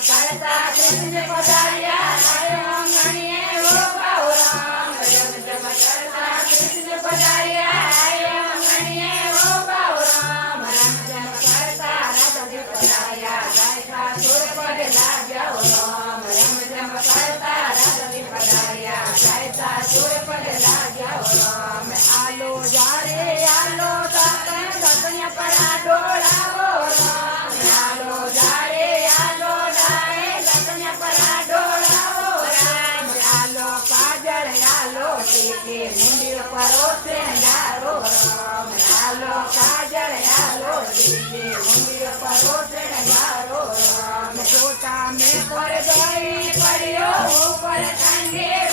करता कृष्ण पधारिया आंगणिये वो गाओ राम जम जम करता कृष्ण पधारिया आंगणिये वो गाओ राम जम जम करता राधा जी पधारिया गायका सुर पद लाजो राम जम जम करता राधा जी पधारिया गायका सुर पद लाजो राम आलो जा रे आलो तातन दतन पड़ा डोलाओ राम आलो जा रे आलो मुंडियो परोसे नारो राम आलो काजल आलो दीदी मुंडियो परोसे नारो राम छोटा में कर गई परियो ऊपर टंगे